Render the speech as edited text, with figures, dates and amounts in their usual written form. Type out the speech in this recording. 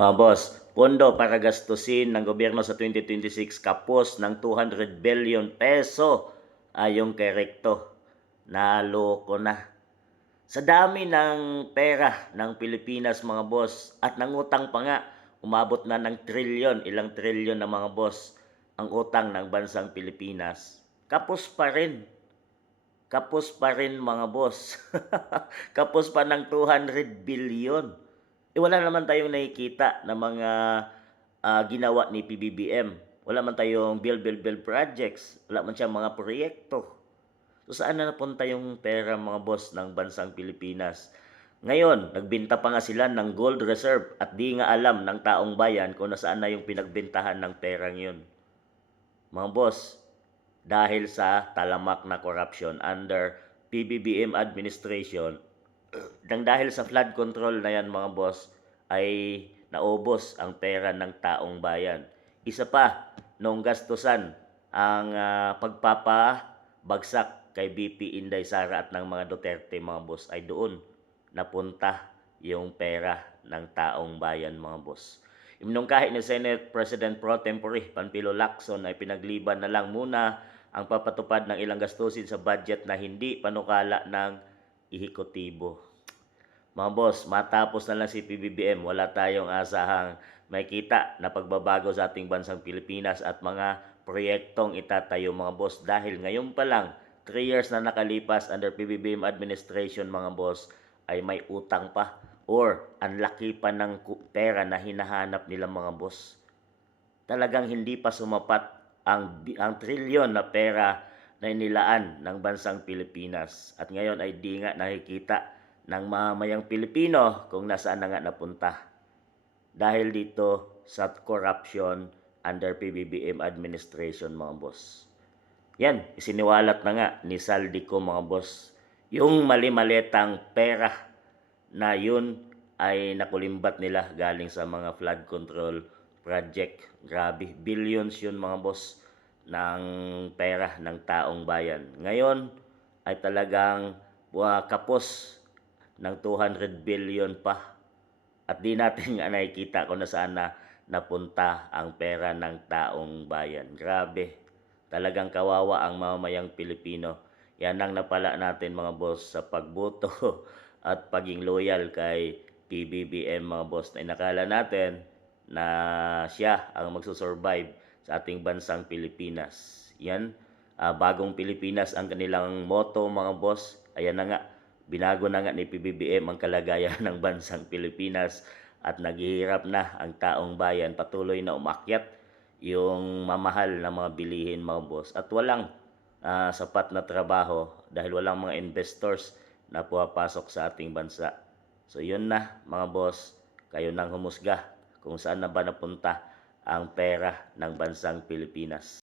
Mga boss, pondo para gastusin ng gobyerno sa 2026 kapos ng 200 billion peso ayong kay Recto. Naloko na. Sa dami ng pera ng Pilipinas mga boss at nangutang pa nga, umabot na ng trilyon, ilang trilyon na mga boss ang utang ng bansang Pilipinas. Kapos pa rin. Kapos pa rin mga boss. Kapos pa ng 200 billion. Wala naman tayong nakikita na mga ginawa ni PBBM. Wala man tayong build projects. Wala man siyang mga proyekto. So saan na napunta yung pera mga boss ng bansang Pilipinas? Ngayon, nagbenta pa nga sila ng gold reserve at di nga alam ng taong bayan kung nasaan na yung pinagbentahan ng perang yun. Mga boss, dahil sa talamak na corruption under PBBM administration, nang dahil sa flood control na yan mga boss, ay naubos ang pera ng taong bayan. Isa pa, nung gastusan ang pagpapabagsak kay BP Inday Sara at ng mga Duterte mga boss, ay doon napunta yung pera ng taong bayan mga boss. Nung kahit ni Senate President Pro Tempore Panfilo Lacson ay pinagliban na lang muna ang papatupad ng ilang gastusin sa budget na hindi panukala ng ehekutibo. Mga boss, matapos na lang si PBBM, wala tayong asahang makita na pagbabago sa ating bansang Pilipinas at mga proyektong itatayo mga boss dahil ngayon pa lang 3 years na nakalipas under PBBM administration mga boss ay may utang pa or ang laki pa ng pera na hinahanap nila mga boss. Talagang hindi pa sumapat ang trilyon na pera na inilaan ng bansang Pilipinas. At ngayon ay di nga nakikita ng mamamayang Pilipino kung nasaan na nga napunta. Dahil dito sa corruption under PBBM administration mga boss. Yan, isiniwalat na nga ni Saldico mga boss. Yung mali-malitang pera na yun ay nakulimbat nila galing sa mga flood control project. Grabe, billions yun mga boss ng pera ng taong bayan. Ngayon ay talagang kapos ng 200 billion pa. At di natin nga nakikita kung nasaan na napunta ang pera ng taong bayan. Grabe, talagang kawawa ang mamamayang Pilipino. Yan ang napala natin mga boss sa pagboto at paging loyal kay PBBM mga boss na inakala natin na siya ang magsusurvive sa ating bansang Pilipinas. Yan, bagong Pilipinas ang kanilang motto mga boss. Ayan na nga, binago na nga ni PBBM ang kalagayan ng bansang Pilipinas at naghihirap na ang taong bayan. Patuloy na umakyat yung mamahal na mga bilihin mga boss at walang sapat na trabaho dahil walang mga investors na pumapasok sa ating bansa. So yun na mga boss, kayo nang humusga kung saan na ba napunta ang pera ng bansang Pilipinas.